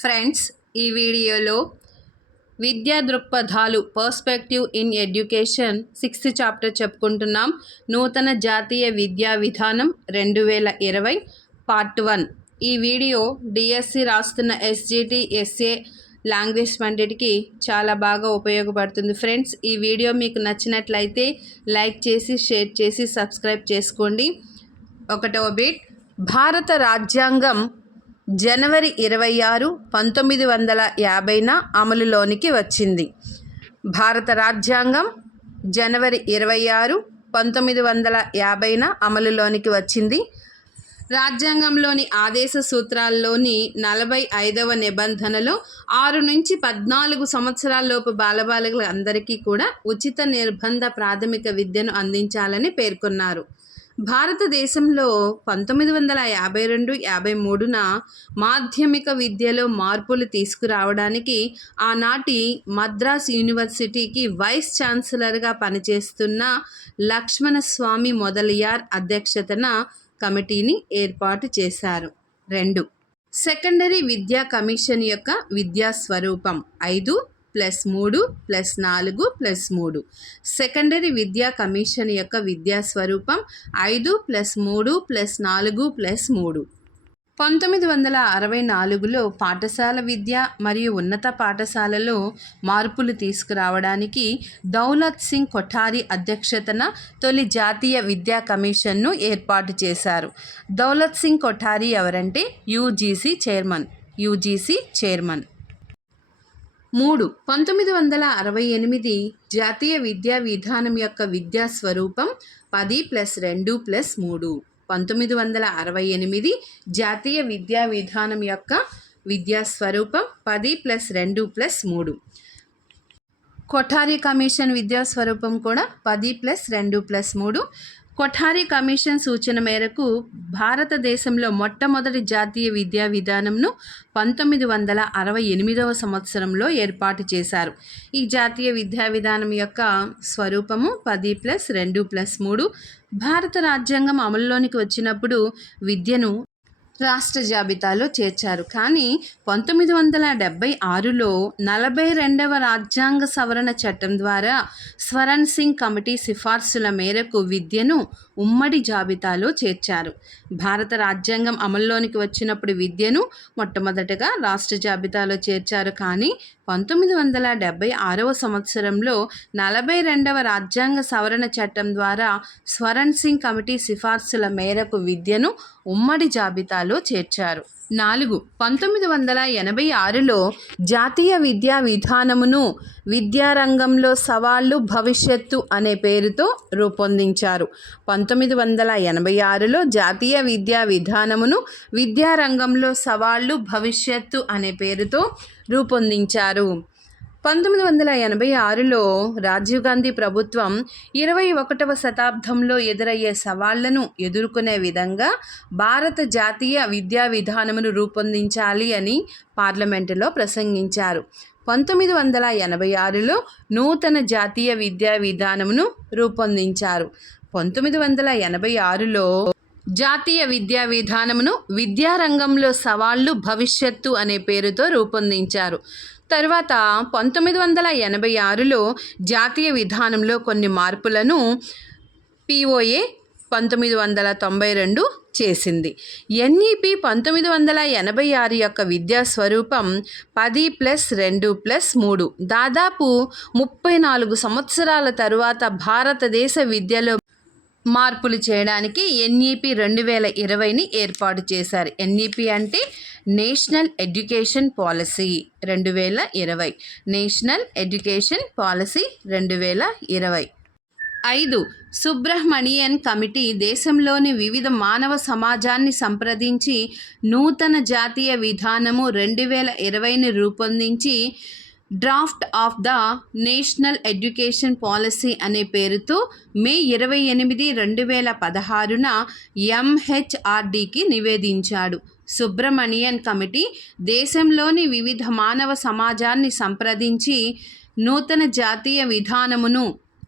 Friends, ఈ వీడియోలో విద్యా దృక్పథాలు perspective in education 6th chapter చెప్పుకుంటున్నాం. నూతన జాతీయ విద్యా విధానం 2020 పార్ట్ 1. ఈ వీడియో డిఎస్సి రాస్తున్న ఎస్జిటి ఎస్ఏ లాంగ్వేజ్ పండిట్కి చాలా బాగా ఉపయోగపడుతుంది. ఫ్రెండ్స్, ఈ వీడియో మీకు నచ్చినట్లయితే లైక్ చేసి షేర్ చేసి సబ్స్క్రైబ్ చేసుకోండి. 1వ బిట్, భారత రాజ్యాంగం జనవరి 26, 1950న అమలులోనికి వచ్చింది. భారత రాజ్యాంగం జనవరి 26, 1950న అమలులోనికి వచ్చింది. రాజ్యాంగంలోని ఆదేశ సూత్రాల్లోని 45వ నిబంధనలో 6 నుంచి 14 సంవత్సరాలలోపు బాలబాలికలందరికీ కూడా ఉచిత నిర్బంధ ప్రాథమిక విద్యను అందించాలని పేర్కొన్నారు. భారతదేశంలో 1952-53న మాధ్యమిక విద్యలో మార్పులు తీసుకురావడానికి ఆనాటి మద్రాస్ యూనివర్సిటీకి వైస్ ఛాన్సలర్గా పనిచేస్తున్న లక్ష్మణస్వామి మొదలియార్ అధ్యక్షతన కమిటీని ఏర్పాటు చేశారు. 2. సెకండరీ విద్యా కమిషన్ యొక్క విద్యా స్వరూపం 5+3+4+3. సెకండరీ విద్యా కమిషన్ యొక్క విద్యా స్వరూపం 5+3+4+3. 1964లో పాఠశాల విద్య మరియు ఉన్నత పాఠశాలలో మార్పులు తీసుకురావడానికి దౌలత్ సింగ్ కొఠారి అధ్యక్షతన తొలి జాతీయ విద్యా కమిషన్ను ఏర్పాటు చేశారు. దౌలత్ సింగ్ కొఠారి ఎవరంటే యూజీసీ చైర్మన్. 3. 1968 జాతీయ విద్యా విధానం యొక్క విద్యా స్వరూపం 10+2+3. 1968 జాతీయ విద్యా విధానం యొక్క విద్యా స్వరూపం 10+2+3. కొఠారి కమిషన్ విద్యా స్వరూపం కూడా 10+2+3. కొఠారి కమిషన్ సూచన మేరకు భారతదేశంలో మొట్టమొదటి జాతీయ విద్యా విధానంను 1968వ సంవత్సరంలో ఏర్పాటు చేశారు. ఈ జాతీయ విద్యా విధానం యొక్క స్వరూపము 10+2+3. భారత రాజ్యాంగం అమలులోనికి వచ్చినప్పుడు విద్యను రాష్ట్ర జాబితాలో చేర్చారు. కానీ 1976లో 42వ రాజ్యాంగ సవరణ చట్టం ద్వారా స్వరణ్ సింగ్ కమిటీ సిఫార్సుల మేరకు విద్యను ఉమ్మడి జాబితాలో చేర్చారు. భారత రాజ్యాంగం అమల్లోనికి వచ్చినప్పుడు విద్యను మొట్టమొదటగా రాష్ట్ర జాబితాలో చేర్చారు. కానీ 1976వ సంవత్సరంలో 42వ రాజ్యాంగ సవరణ చట్టం ద్వారా స్వరణ్ సింగ్ కమిటీ సిఫార్సుల మేరకు విద్యను ఉమ్మడి జాబితాలో చేర్చారు. 4. 1986లో జాతీయ విద్యా విధానమును విద్యారంగంలో సవాళ్లు భవిష్యత్తు అనే పేరుతో రూపొందించారు. 1986లో జాతీయ విద్యా విధానమును విద్యారంగంలో సవాళ్లు భవిష్యత్తు అనే పేరుతో రూపొందించారు. 1986లో రాజీవ్ గాంధీ ప్రభుత్వం 21వ శతాబ్దంలో ఎదురయ్యే సవాళ్లను ఎదుర్కొనే విధంగా భారత జాతీయ విద్యా విధానమును రూపొందించాలి అని పార్లమెంటులో ప్రసంగించారు. 1986లో నూతన జాతీయ విద్యా విధానమును రూపొందించారు. 1986లో జాతీయ విద్యా విధానమును విద్యారంగంలో సవాళ్లు భవిష్యత్తు అనే పేరుతో రూపొందించారు. తర్వాత 1986లో జాతీయ విధానంలో కొన్ని మార్పులను పిఓఏ 1992 చేసింది. ఎన్ఈపి 1986 యొక్క విద్యా స్వరూపం 10+2+3. దాదాపు 34 సంవత్సరాల తరువాత భారతదేశ విద్యలో మార్పులు చేయడానికి ఎన్ఈపి 2020ని ఏర్పాటు చేశారు. ఎన్ఈపి అంటే national education policy 2020. National education policy 2020. 5. Subramanian committee దేశంలోని వివిధ మానవ సమాజాన్ని సంప్రదించి నూతన జాతీయ విధానము 2020ని రూపొందించి draft of the national education policy అనే పేరుతో మే 28, 2016న ఎంహెచ్ఆర్డీకి నివేదించాడు. సుబ్రహ్మణియన్ కమిటీ దేశంలోని వివిధ మానవ సమాజాన్ని సంప్రదించి నూతన జాతీయ విధానమును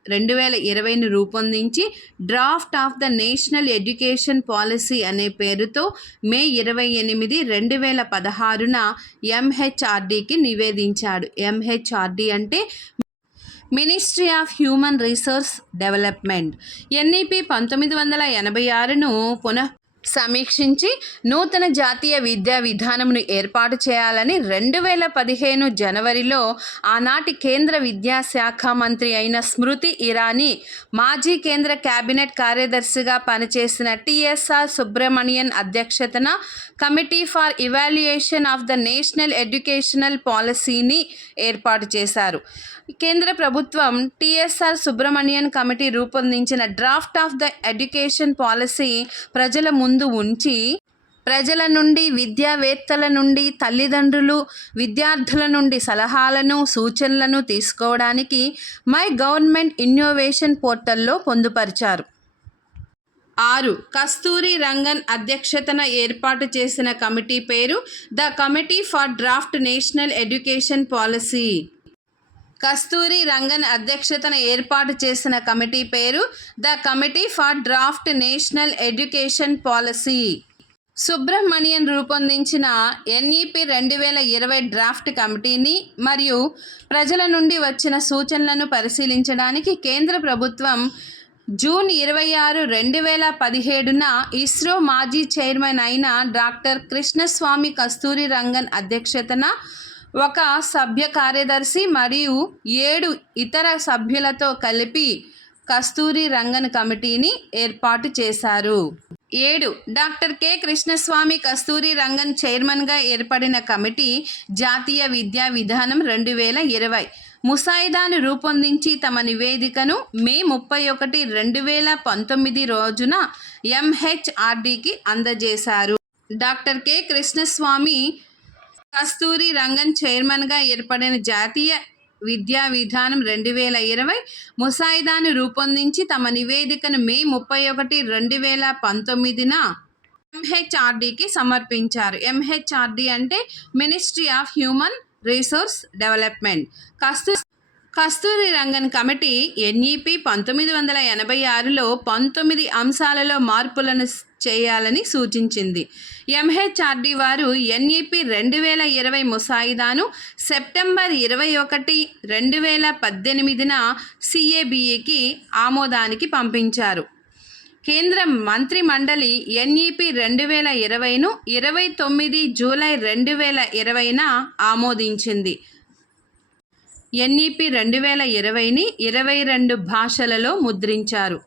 2020ను రూపొందించి draft of the national education policy అనే పేరుతో మే 28, 2016న ఎంహెచ్ఆర్డీకి నివేదించాడు. ఎంహెచ్ఆర్డీ అంటే ministry of human resource development. NEP 1986ను సమీక్షించి నూతన జాతీయ విద్యా విధానమును ఏర్పాటు చేయాలని 2015 జనవరిలో ఆనాటి కేంద్ర విద్యాశాఖ మంత్రి అయిన స్మృతి ఇరానీ, మాజీ కేంద్ర కేబినెట్ కార్యదర్శిగా పనిచేసిన టిఎస్ఆర్ సుబ్రమణియన్ అధ్యక్షతన committee for evaluation of the national educational పాలసీని ఏర్పాటు చేశారు. కేంద్ర ప్రభుత్వం టిఎస్ఆర్ సుబ్రమణియన్ కమిటీ రూపొందించిన draft of the education policy ప్రజల ముందు ఉంచి ప్రజల నుండి, విద్యావేత్తల నుండి, తల్లిదండ్రులు, విద్యార్థుల నుండి సలహాలను, సూచనలను తీసుకోవడానికి మై గవర్నమెంట్ ఇన్నోవేషన్ పోర్టల్లో పొందుపరిచారు. 6. కస్తూరి రంగన్ అధ్యక్షతన ఏర్పాటు చేసిన కమిటీ పేరు the committee for draft national education policy. Kasturi Rangan అధ్యక్షతన ఏర్పాటు చేసిన కమిటీ పేరు the committee for draft national education policy. Subramanian రూపొందించిన ఎన్ఈపి 2020 డ్రాఫ్ట్ కమిటీని మరియు ప్రజల నుండి వచ్చిన సూచనలను పరిశీలించడానికి కేంద్ర ప్రభుత్వం జూన్ 26, 2017న ఇస్రో మాజీ చైర్మన్ అయిన డాక్టర్ కృష్ణస్వామి కస్తూరి రంగన్ అధ్యక్షతన ఒక సభ్య కార్యదర్శి మరియు 7 ఇతర సభ్యులతో కలిపి కస్తూరి రంగన్ కమిటీని ఏర్పాటు చేశారు. 7. డాక్టర్ కె కృష్ణస్వామి కస్తూరి రంగన్ చైర్మన్గా ఏర్పడిన కమిటీ జాతీయ విద్యా విధానం 2020 ముసాయిదాను రూపొందించి తమ నివేదికను మే 31, 2019 రోజున ఎంహెచ్ఆర్డీకి అందజేశారు. డాక్టర్ కె కృష్ణస్వామి కస్తూరి రంగన్ చైర్మన్గా ఏర్పడిన జాతీయ విద్యా విధానం 2020 ముసాయిదాను రూపొందించి తమ నివేదికను మే 31, 2019న ఎంహెచ్ఆర్డీకి సమర్పించారు. ఎంహెచ్ఆర్డీ అంటే ministry of human resource development. Kasturi Rangan committee NEP 1986లో 19 అంశాలలో మార్పులను చేయాలని సూచించింది. ఎంహెచ్ఆర్డీ వారు ఎన్ఈపి 2020 ముసాయిదాను సెప్టెంబర్ 21, 2018న సిఏబిఏకి ఆమోదానికి పంపించారు. కేంద్ర మంత్రి మండలి ఎన్ఈపి 2020ను 29 జూలై 2020న ఆమోదించింది. ఎన్ఈపి 2020ని 22 భాషలలో ముద్రించారు.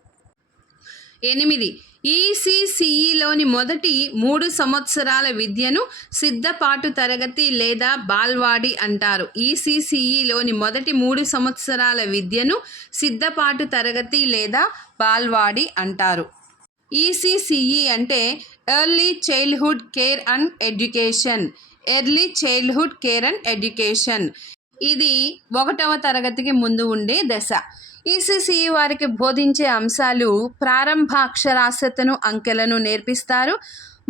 8. ఈసీసీఈలోని మొదటి 3 సంవత్సరాల విద్యను సిద్ధపాటు తరగతి లేదా బాల్వాడి అంటారు. ఈసీసీఈలోని మొదటి 3 సంవత్సరాల విద్యను సిద్ధపాటు తరగతి లేదా బాల్వాడి అంటారు. ఈసీసీఈ అంటే early childhood care and education. Early childhood care and education ఇది 1వ తరగతికి ముందు ఉండే దశ. ఈసీసీఈ వారికి బోధించే అంశాలు ప్రారంభ అక్షరాస్యతను, అంకెలను నేర్పిస్తారు.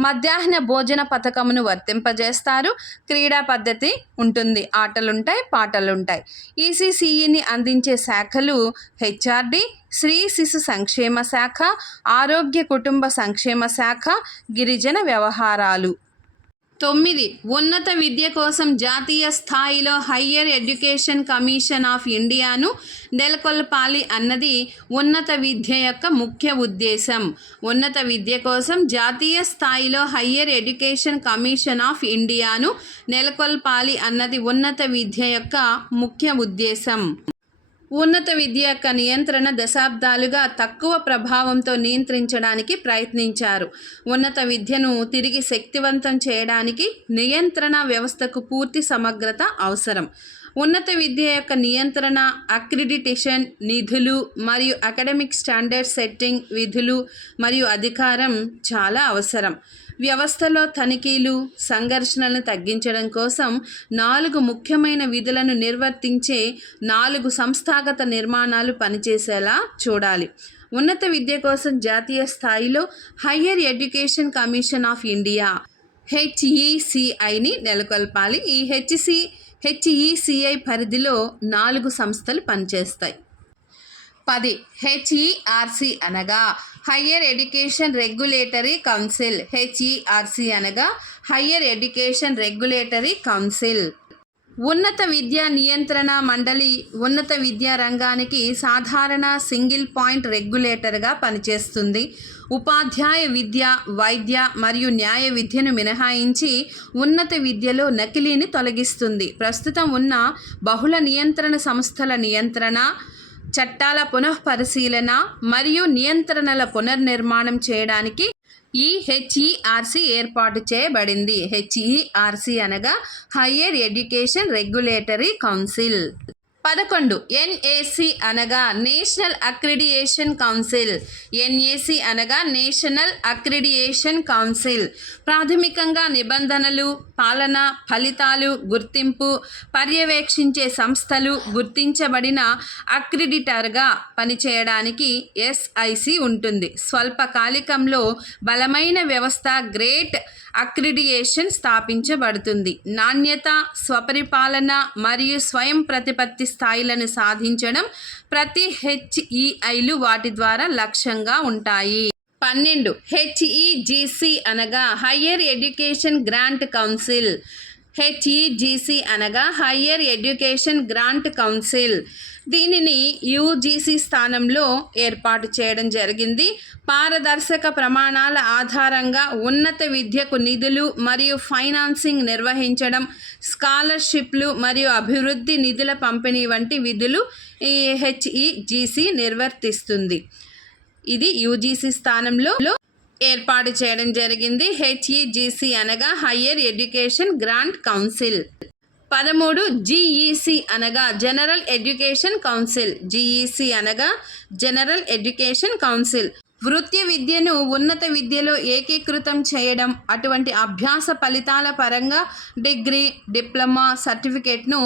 మధ్యాహ్న భోజన పథకమును వర్తింపజేస్తారు. క్రీడా పద్ధతి ఉంటుంది. ఆటలుంటాయి, పాటలుంటాయి. ఈసీసీఈని అందించే శాఖలు హెచ్ఆర్డీ, స్త్రీ శిశు సంక్షేమ శాఖ, ఆరోగ్య కుటుంబ సంక్షేమ శాఖ, గిరిజన వ్యవహారాలు. 9. ఉన్నత విద్య కోసం జాతీయ స్థాయిలో హయ్యర్ ఎడ్యుకేషన్ కమిషన్ ఆఫ్ ఇండియాను నెలకొల్పాలి అన్నది ఉన్నత విద్య యొక్క ముఖ్య ఉద్దేశం. ఉన్నత విద్య కోసం జాతీయ స్థాయిలో హయ్యర్ ఎడ్యుకేషన్ కమిషన్ ఆఫ్ ఇండియాను నెలకొల్పాలి అన్నది ఉన్నత విద్య యొక్క ముఖ్య ఉద్దేశం. ఉన్నత విద్య యొక్క నియంత్రణ దశాబ్దాలుగా తక్కువ ప్రభావంతో నియంత్రించడానికి ప్రయత్నించారు. ఉన్నత విద్యను తిరిగి శక్తివంతం చేయడానికి నియంత్రణ వ్యవస్థకు పూర్తి సమగ్రత అవసరం. ఉన్నత విద్య యొక్క నియంత్రణ, అక్రిడిటేషన్, నిధులు మరియు అకాడమిక్ స్టాండర్డ్ సెట్టింగ్ విధులు మరియు అధికారం చాలా అవసరం. వ్యవస్థలో తనిఖీలు, సంఘర్షణలను తగ్గించడం కోసం 4 ముఖ్యమైన విధులను నిర్వర్తించే 4 సంస్థాగత నిర్మాణాలు పనిచేసేలా చూడాలి. ఉన్నత విద్య కోసం జాతీయ స్థాయిలో higher education commission of India హెచ్ఈసిఐని నెలకొల్పాలి. ఈ హెచ్ఈసిఐ పరిధిలో 4 సంస్థలు పనిచేస్తాయి. 10. హెచ్ఈఆర్సి అనగా higher education regulatory council. HERC అనగా హయ్యర్ ఎడ్యుకేషన్ రెగ్యులేటరీ కౌన్సిల్. ఉన్నత విద్యా నియంత్రణ మండలి ఉన్నత విద్యా రంగానికి సాధారణ సింగిల్ పాయింట్ రెగ్యులేటర్గా పనిచేస్తుంది. ఉపాధ్యాయ విద్య, వైద్య మరియు న్యాయ విద్యను మినహాయించి ఉన్నత విద్యలో నకిలీని తొలగిస్తుంది. ప్రస్తుతం ఉన్న బహుళ నియంత్రణ సంస్థల నియంత్రణ, చట్టాల పునఃపరిశీలన మరియు నియంత్రణల పునర్నిర్మాణం చేయడానికి ఈ హెచ్ఈఆర్సి ఏర్పాటు చేయబడింది. హెచ్ఈఆర్సి అనగా higher education regulatory council. 11. NAC అనగా నేషనల్ అక్రిడియేషన్ కౌన్సిల్. ఎన్ఏసి అనగా నేషనల్ అక్రిడియేషన్ కౌన్సిల్. ప్రాథమికంగా నిబంధనలు, పాలన, ఫలితాలు, గుర్తింపు, పర్యవేక్షించే సంస్థలు గుర్తించబడిన అక్రిడిటర్గా పనిచేయడానికి ఎస్ఐసి ఉంటుంది. స్వల్పకాలికంలో బలమైన వ్యవస్థ గ్రేట్ అక్రిడియేషన్ స్థాపించబడుతుంది. నాణ్యత, స్వపరిపాలన మరియు స్వయం ప్రతిపత్తి స్థాయిలను సాధించడం ప్రతి హెచ్ఈఐలు వాటి ద్వారా లక్ష్యంగా ఉంటాయి. 12. హెచ్ఈజిసి అనగా హయ్యర్ ఎడ్యుకేషన్ గ్రాంట్ కౌన్సిల్. హెచ్ఈజిసి అనగా హయ్యర్ ఎడ్యుకేషన్ గ్రాంట్ కౌన్సిల్. దీనిని యూజీసీ స్థానంలో ఏర్పాటు చేయడం జరిగింది. పారదర్శక ప్రమాణాల ఆధారంగా ఉన్నత విద్యకు నిధులు మరియు ఫైనాన్సింగ్ నిర్వహించడం, స్కాలర్షిప్లు మరియు అభివృద్ధి నిధుల పంపిణీ వంటి విధులు ఈ హెచ్ఈజిసి నిర్వర్తిస్తుంది. ఇది యూజీసీ స్థానంలో ఏర్పాటు చేయడం జరిగింది. హెచ్ఈజిసి అనగా హయ్యర్ ఎడ్యుకేషన్ గ్రాంట్ కౌన్సిల్. 13. జీఈసి అనగా జనరల్ ఎడ్యుకేషన్ కౌన్సిల్. జీఈసి అనగా జనరల్ ఎడ్యుకేషన్ కౌన్సిల్. వృత్తి విద్యను ఉన్నత విద్యలో ఏకీకృతం చేయడం, అటువంటి అభ్యాస ఫలితాల పరంగా డిగ్రీ, డిప్లొమా సర్టిఫికేట్ను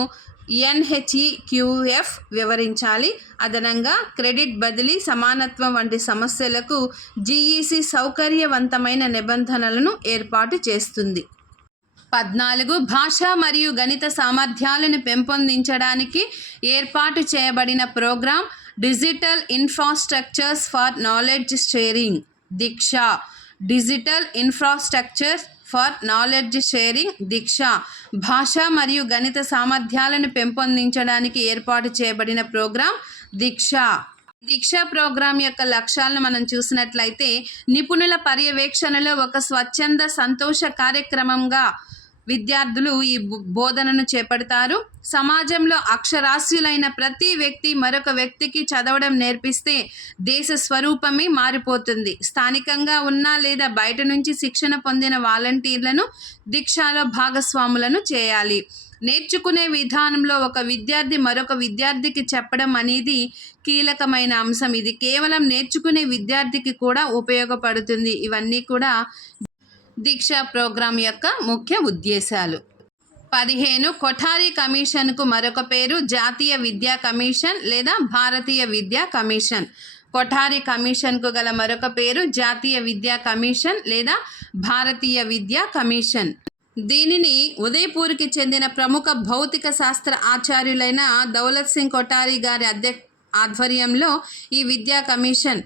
ఎన్హెచ్ఈక్యూఎఫ్ వివరించాలి. అదనంగా క్రెడిట్ బదిలీ, సమానత్వం వంటి సమస్యలకు జీఈసి సౌకర్యవంతమైన నిబంధనలను ఏర్పాటు చేస్తుంది. 14. భాష మరియు గణిత సామర్థ్యాలను పెంపొందించడానికి ఏర్పాటు చేయబడిన program digital infrastructures for knowledge sharing. Diksha. Digital infrastructure for knowledge sharing Diksha. భాష మరియు గణిత సామర్థ్యాలను పెంపొందించడానికి ఏర్పాటు చేయబడిన ప్రోగ్రాం దీక్ష. దీక్ష ప్రోగ్రాం యొక్క లక్ష్యాలను మనం చూసినట్లయితే నిపుణుల పర్యవేక్షణలో ఒక స్వచ్ఛంద సంతోష కార్యక్రమంగా విద్యార్థులు ఈ బోధనను చేపడతారు. సమాజంలో అక్షరాస్యులైన ప్రతి వ్యక్తి మరొక వ్యక్తికి చదవడం నేర్పిస్తే దేశ స్వరూపమే మారిపోతుంది. స్థానికంగా ఉన్న లేదా బయట నుంచి శిక్షణ పొందిన వాలంటీర్లను దీక్షలో భాగస్వాములను చేయాలి. నేర్చుకునే విధానంలో ఒక విద్యార్థి మరొక విద్యార్థికి చెప్పడం అనేది కీలకమైన అంశం. ఇది కేవలం నేర్చుకునే విద్యార్థికి కూడా ఉపయోగపడుతుంది. ఇవన్నీ కూడా దీక్ష ప్రోగ్రాం యొక్క ముఖ్య ఉద్దేశాలు. 15. కొఠారి కమిషన్కు మరొక పేరు జాతీయ విద్యా కమిషన్ లేదా భారతీయ విద్యా కమిషన్. కొఠారి కమిషన్కు గల మరొక పేరు జాతీయ విద్యా కమిషన్ లేదా భారతీయ విద్యా కమిషన్. దీనిని ఉదయ్పూర్కి చెందిన ప్రముఖ భౌతిక శాస్త్ర ఆచార్యులైన దౌలత్ సింగ్ కొఠారి గారి ఆధ్వర్యంలో ఈ విద్యా కమిషన్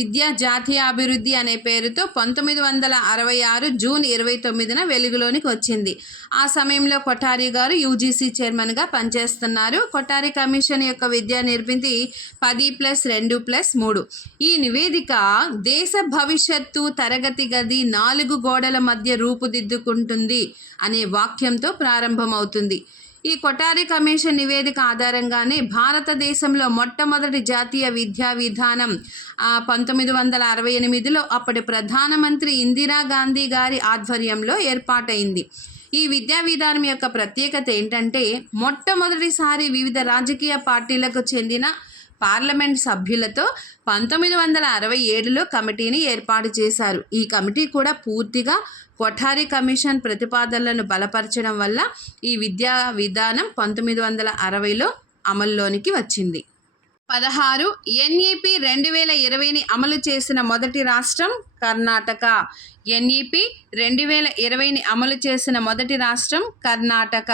విద్యా జాతీయ అభివృద్ధి అనే పేరుతో 1966 జూన్ 29న వెలుగులోనికి వచ్చింది. ఆ సమయంలో కొఠారి గారు యూజీసీ చైర్మన్గా పనిచేస్తున్నారు. కొఠారి కమిషన్ యొక్క విద్యా నిర్మితి 10+2+3. ఈ నివేదిక దేశ భవిష్యత్తు తరగతి గది 4 గోడల మధ్య రూపుదిద్దుకుంటుంది అనే వాక్యంతో ప్రారంభమవుతుంది. ఈ కొఠారి కమిషన్ నివేదిక ఆధారంగానే భారతదేశంలో మొట్టమొదటి జాతీయ విద్యా విధానం 1968లో అప్పటి ప్రధానమంత్రి ఇందిరాగాంధీ గారి ఆధ్వర్యంలో ఏర్పాటైంది. ఈ విద్యా విధానం యొక్క ప్రత్యేకత ఏంటంటే మొట్టమొదటిసారి వివిధ రాజకీయ పార్టీలకు చెందిన పార్లమెంట్ సభ్యులతో 1967లో కమిటీని ఏర్పాటు చేశారు. ఈ కమిటీ కూడా పూర్తిగా కొఠారి కమిషన్ ప్రతిపాదనలను బలపరచడం వల్ల ఈ విద్యా విధానం 1960లో అమల్లోనికి వచ్చింది. 16. ఎన్ఈపీ 2020ని అమలు చేసిన మొదటి రాష్ట్రం కర్ణాటక. ఎన్ఈపీ 2020ని అమలు చేసిన మొదటి రాష్ట్రం కర్ణాటక.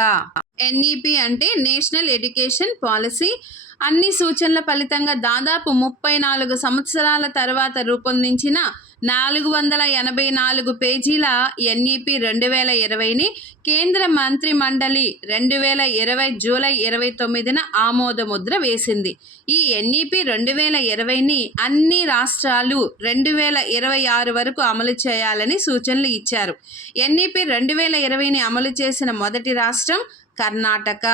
ఎన్ఈపి అంటే నేషనల్ ఎడ్యుకేషన్ పాలసీ. అన్ని సూచనల ఫలితంగా దాదాపు 34 సంవత్సరాల తర్వాత రూపొందించిన 484 పేజీల ఎన్ఈపి 2020ని కేంద్ర మంత్రి మండలి 2020 జూలై 29న ఆమోదముద్ర వేసింది. ఈ ఎన్ఈపి 2020ని అన్ని రాష్ట్రాలు 2026 వరకు అమలు చేయాలని సూచనలు ఇచ్చారు. ఎన్ఈపి 2020ని అమలు చేసిన మొదటి రాష్ట్రం కర్ణాటక.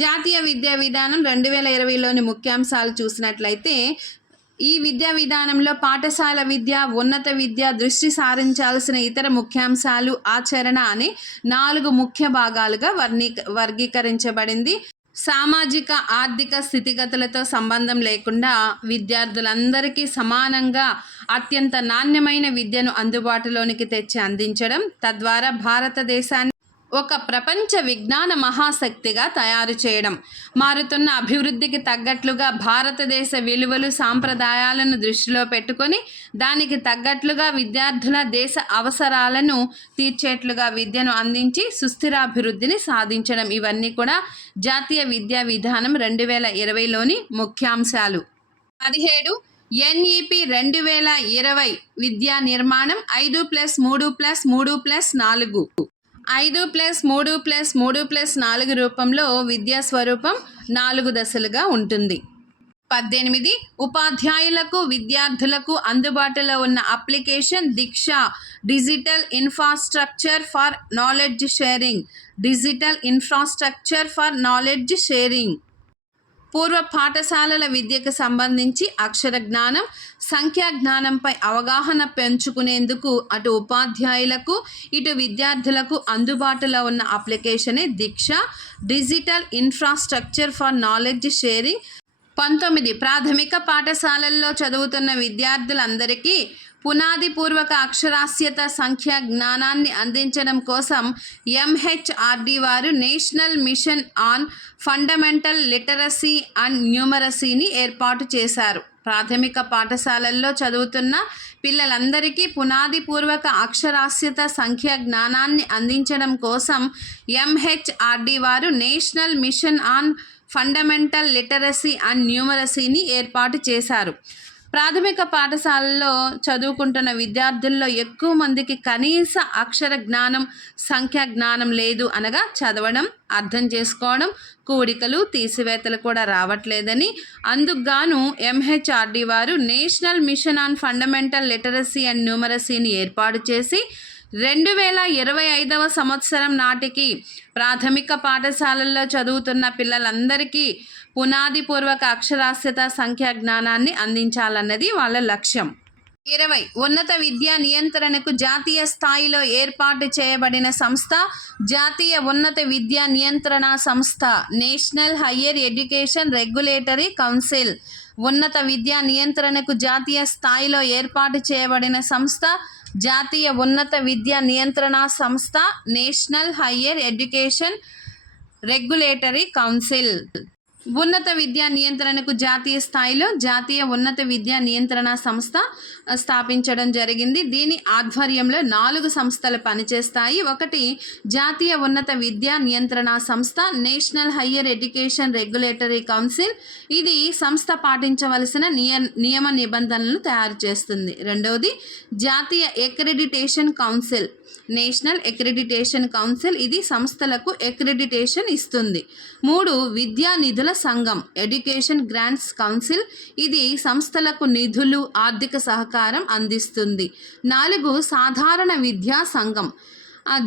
జాతీయ విద్యా విధానం 2020లోని ముఖ్యాంశాలు చూసినట్లయితే ఈ విద్యా విధానంలో పాఠశాల విద్య, ఉన్నత విద్య, దృష్టి సారించాల్సిన ఇతర ముఖ్యాంశాలు, ఆచరణ అనే 4 ముఖ్య భాగాలుగా వర్గీకరించబడింది. సామాజిక ఆర్థిక స్థితిగతులతో సంబంధం లేకుండా విద్యార్థులందరికీ సమానంగా అత్యంత నాణ్యమైన విద్యను అందుబాటులోనికి తెచ్చి అందించడం, తద్వారా భారతదేశాన్ని ఒక ప్రపంచ విజ్ఞాన మహాశక్తిగా తయారు చేయడం, మారుతున్న అభివృద్ధికి తగ్గట్లుగా భారతదేశ విలువలు, సాంప్రదాయాలను దృష్టిలో పెట్టుకొని దానికి తగ్గట్లుగా విద్యార్థుల దేశ అవసరాలను తీర్చేట్లుగా విద్యను అందించి సుస్థిరాభివృద్ధిని సాధించడం, ఇవన్నీ కూడా జాతీయ విద్యా విధానం 2020లోని ముఖ్యాంశాలు. 17 ఎన్ఈపి 2020 విద్యా నిర్మాణం 5+3+3+4 5+3+3+4 రూపంలో విద్యా స్వరూపం 4 దశలుగా ఉంటుంది. 18 ఉపాధ్యాయులకు, విద్యార్థులకు అందుబాటులో ఉన్న application Diksha digital infrastructure for knowledge sharing. పూర్వ పాఠశాలల విద్యకు సంబంధించి అక్షర జ్ఞానం, సంఖ్యా జ్ఞానంపై అవగాహన పెంచుకునేందుకు అటు ఉపాధ్యాయులకు, ఇటు విద్యార్థులకు అందుబాటులో ఉన్న అప్లికేషనే Diksha digital infrastructure for knowledge sharing. 19 ప్రాథమిక పాఠశాలల్లో చదువుతున్న విద్యార్థులందరికీ పునాది పూర్వక అక్షరాస్యత, సంఖ్యా జ్ఞానాన్ని అందించడం కోసం ఎంహెచ్ఆర్డి వారు national mission on fundamental literacy and న్యూమరసీని ఏర్పాటు చేశారు. ప్రాథమిక పాఠశాలల్లో చదువుతున్న పిల్లలందరికీ పునాది పూర్వక అక్షరాస్యత, సంఖ్యా జ్ఞానాన్ని అందించడం కోసం ఎంహెచ్ఆర్డి వారు national mission on fundamental literacy and న్యూమరసీని ఏర్పాటు చేశారు. ప్రాథమిక పాఠశాలలో చదువుకుంటున్న విద్యార్థుల్లో ఎక్కువ మందికి కనీస అక్షర జ్ఞానం, సంఖ్యా జ్ఞానం లేదు. అనగా చదవడం, అర్థం చేసుకోవడం, కూడికలు, తీసివేతలు కూడా రావట్లేదని, అందుకుగాను ఎంహెచ్ఆర్డి వారు national mission on fundamental literacy and న్యూమరసీని ఏర్పాటు చేసి 2025వ సంవత్సరం నాటికి ప్రాథమిక పాఠశాలల్లో చదువుతున్న పిల్లలందరికీ పునాది పూర్వక అక్షరాస్యత, సంఖ్యా జ్ఞానాన్ని అందించాలన్నది వాళ్ళ లక్ష్యం. 20 ఉన్నత విద్యా నియంత్రణకు జాతీయ స్థాయిలో ఏర్పాటు చేయబడిన సంస్థ జాతీయ ఉన్నత విద్యా నియంత్రణ సంస్థ, national higher education regulatory council. ఉన్నత విద్యా నియంత్రణకు జాతీయ స్థాయిలో ఏర్పాటు చేయబడిన సంస్థ జాతీయ ఉన్నత విద్యా నియంత్రణ సంస్థ, national higher education regulatory council. ఉన్నత విద్యా నియంత్రణకు జాతీయ స్థాయిలో జాతీయ ఉన్నత విద్యా నియంత్రణ సంస్థ స్థాపించడం జరిగింది. దీని ఆధ్వర్యంలో 4 సంస్థలు పనిచేస్తాయి. 1 జాతీయ ఉన్నత విద్యా నియంత్రణ సంస్థ, national higher education regulatory council. ఇది సంస్థ పాటించవలసిన నియమ నిబంధనలను తయారు చేస్తుంది. 2ది జాతీయ accreditation council, national accreditation council. ఇది సంస్థలకు అక్రిడిటేషన్ ఇస్తుంది. 3 విద్యా నిధుల సంఘం, ఎడ్యుకేషన్ గ్రాంట్స్ కౌన్సిల్. ఇది సంస్థలకు నిధులు, ఆర్థిక సహకారం అందిస్తుంది. 4 సాధారణ విద్యా సంఘం,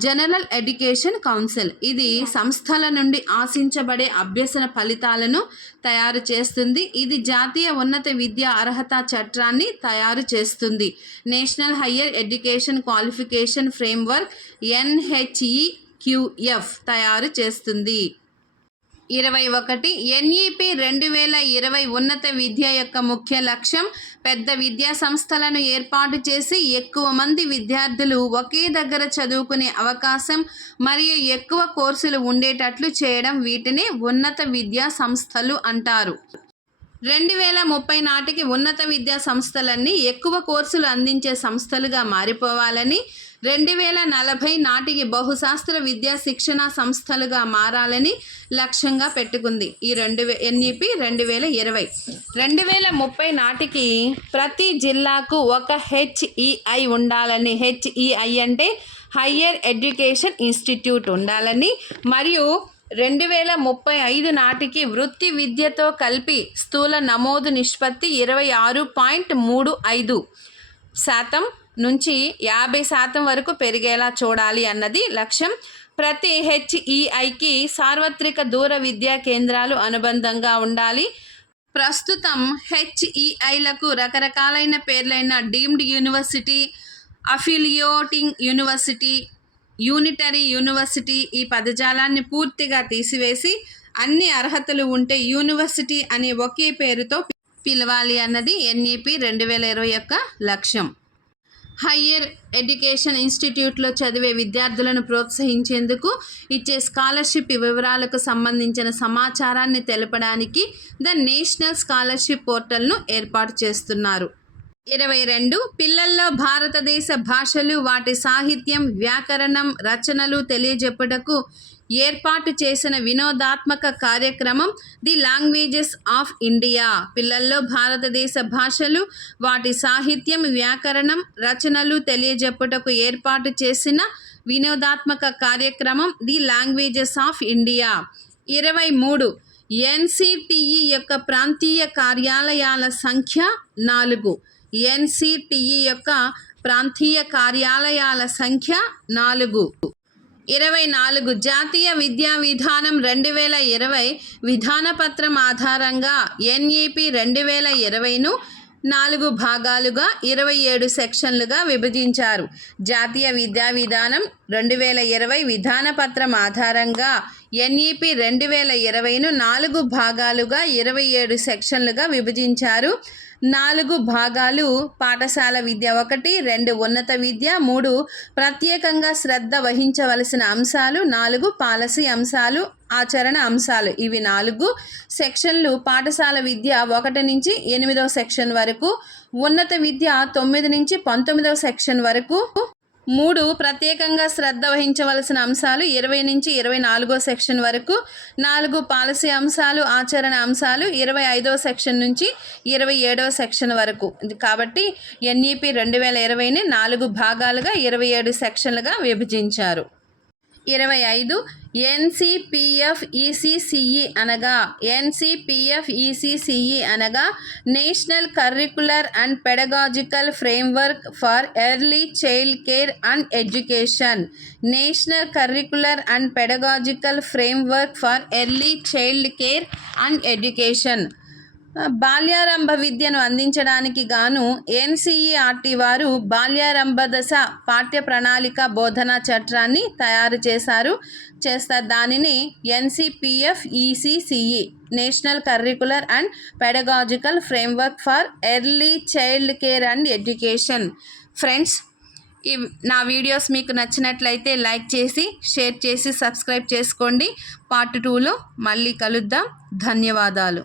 జనరల్ ఎడ్యుకేషన్ కౌన్సిల్. ఇది సంస్థల నుండి ఆశించబడే అభ్యసన ఫలితాలను తయారు చేస్తుంది. ఇది జాతీయ ఉన్నత విద్యా అర్హత చట్టాన్ని తయారు చేస్తుంది. National higher education qualification framework NHEQF తయారు చేస్తుంది. 21 ఎన్ఈపి 2020 ఉన్నత విద్య యొక్క ముఖ్య లక్ష్యం పెద్ద విద్యా సంస్థలను ఏర్పాటు చేసి ఎక్కువ మంది విద్యార్థులు ఒకే దగ్గర చదువుకునే అవకాశం మరియు ఎక్కువ కోర్సులు ఉండేటట్లు చేయడం. వీటిని ఉన్నత విద్యా సంస్థలు అంటారు. 2030 నాటికి ఉన్నత విద్యా సంస్థలన్నీ ఎక్కువ కోర్సులు అందించే సంస్థలుగా మారిపోవాలని 2040 నాటికి బహుశాస్త్ర విద్యా శిక్షణ సంస్థలుగా మారాలని లక్ష్యంగా పెట్టుకుంది. ఈ ఎన్ఈపి 2020. 2030 నాటికి ప్రతి జిల్లాకు ఒక HEI ఉండాలని, HEI అంటే హయ్యర్ ఎడ్యుకేషన్ ఇన్స్టిట్యూట్ ఉండాలని, మరియు 2035 నాటికి వృత్తి విద్యతో కలిపి స్థూల నమోదు నిష్పత్తి 26.35% నుంచి 50% వరకు పెరిగేలా చూడాలి అన్నది లక్ష్యం. ప్రతి HEIకి సార్వత్రిక దూర విద్యా కేంద్రాలు అనుబంధంగా ఉండాలి. ప్రస్తుతం HEIలకు రకరకాలైన పేర్లైన deemed university, affiliating university, unitary university ఈ పదజాలాన్ని పూర్తిగా తీసివేసి అన్ని అర్హతలు ఉంటే యూనివర్సిటీ అనే ఒకే పేరుతో పిలవాలి అన్నది ఎన్ఈపి 2020 యొక్క లక్ష్యం. హయ్యర్ ఎడ్యుకేషన్ ఇన్స్టిట్యూట్లో చదివే విద్యార్థులను ప్రోత్సహించేందుకు ఇచ్చే స్కాలర్షిప్ వివరాలకు సంబంధించిన సమాచారాన్ని తెలపడానికి ద నేషనల్ స్కాలర్షిప్ పోర్టల్ను ఏర్పాటు చేస్తున్నారు. 22 పిల్లల్లో భారతదేశ భాషలు, వాటి సాహిత్యం, వ్యాకరణం, రచనలు తెలియజెప్పుటకు ఏర్పాటు చేసిన వినోదాత్మక కార్యక్రమం ది లాంగ్వేజెస్ ఆఫ్ ఇండియా. పిల్లల్లో భారతదేశ భాషలు, వాటి సాహిత్యం, వ్యాకరణం, రచనలు తెలియజెప్పుటకు ఏర్పాటు చేసిన వినోదాత్మక కార్యక్రమం the languages of India. 23 NCTE యొక్క ప్రాంతీయ కార్యాలయాల సంఖ్య 4. NCTE యొక్క ప్రాంతీయ కార్యాలయాల సంఖ్య 4. 24 జాతీయ విద్యా విధానం 2020 విధానపత్రం ఆధారంగా ఎన్ఈపి 2020ను 4 భాగాలుగా 27 సెక్షన్లుగా విభజించారు. జాతీయ విద్యా విధానం 2020 విధానపత్రం ఆధారంగా ఎన్ఈపి 2020ను 4 భాగాలుగా 27 సెక్షన్లుగా విభజించారు. 4 భాగాలు పాఠశాల విద్య 1, 2 ఉన్నత విద్య, 3 ప్రత్యేకంగా శ్రద్ధ వహించవలసిన అంశాలు, 4 పాలసీ అంశాలు, ఆచరణ అంశాలు. ఇవి 4 సెక్షన్లు పాఠశాల విద్య 1 నుంచి 8వ సెక్షన్ వరకు, ఉన్నత విద్య 9 నుంచి 19వ సెక్షన్ వరకు, 3 ప్రత్యేకంగా శ్రద్ధ వహించవలసిన అంశాలు 20 నుంచి 24వ సెక్షన్ వరకు, 4 పాలసీ అంశాలు, ఆచరణ అంశాలు 25వ సెక్షన్ నుంచి 27వ సెక్షన్ వరకు. కాబట్టి ఎన్ఈపి 2020ని 4 భాగాలుగా 27 సెక్షన్లుగా విభజించారు. 25 NCPF-ECCE అనగా NCPF-ECCE అనగా national curricular and pedagogical framework for early child care and education. National curricular and pedagogical framework for early child care and education. బాల్యారంభ విద్యను అందించడానికి గాను ఎన్సీఈఆర్టీ వారు బాల్యారంభ దశ పాఠ్య ప్రణాళిక బోధనా చట్టాన్ని తయారు చేస్తారు. దానిని NCPF-ECCE national curricular and pedagogical framework for early child care and education. Friends, నా వీడియోస్ మీకు నచ్చినట్లయితే లైక్ చేసి, షేర్ చేసి, సబ్స్క్రైబ్ చేసుకోండి. పార్ట్ 2లో మళ్ళీ కలుద్దాం. ధన్యవాదాలు.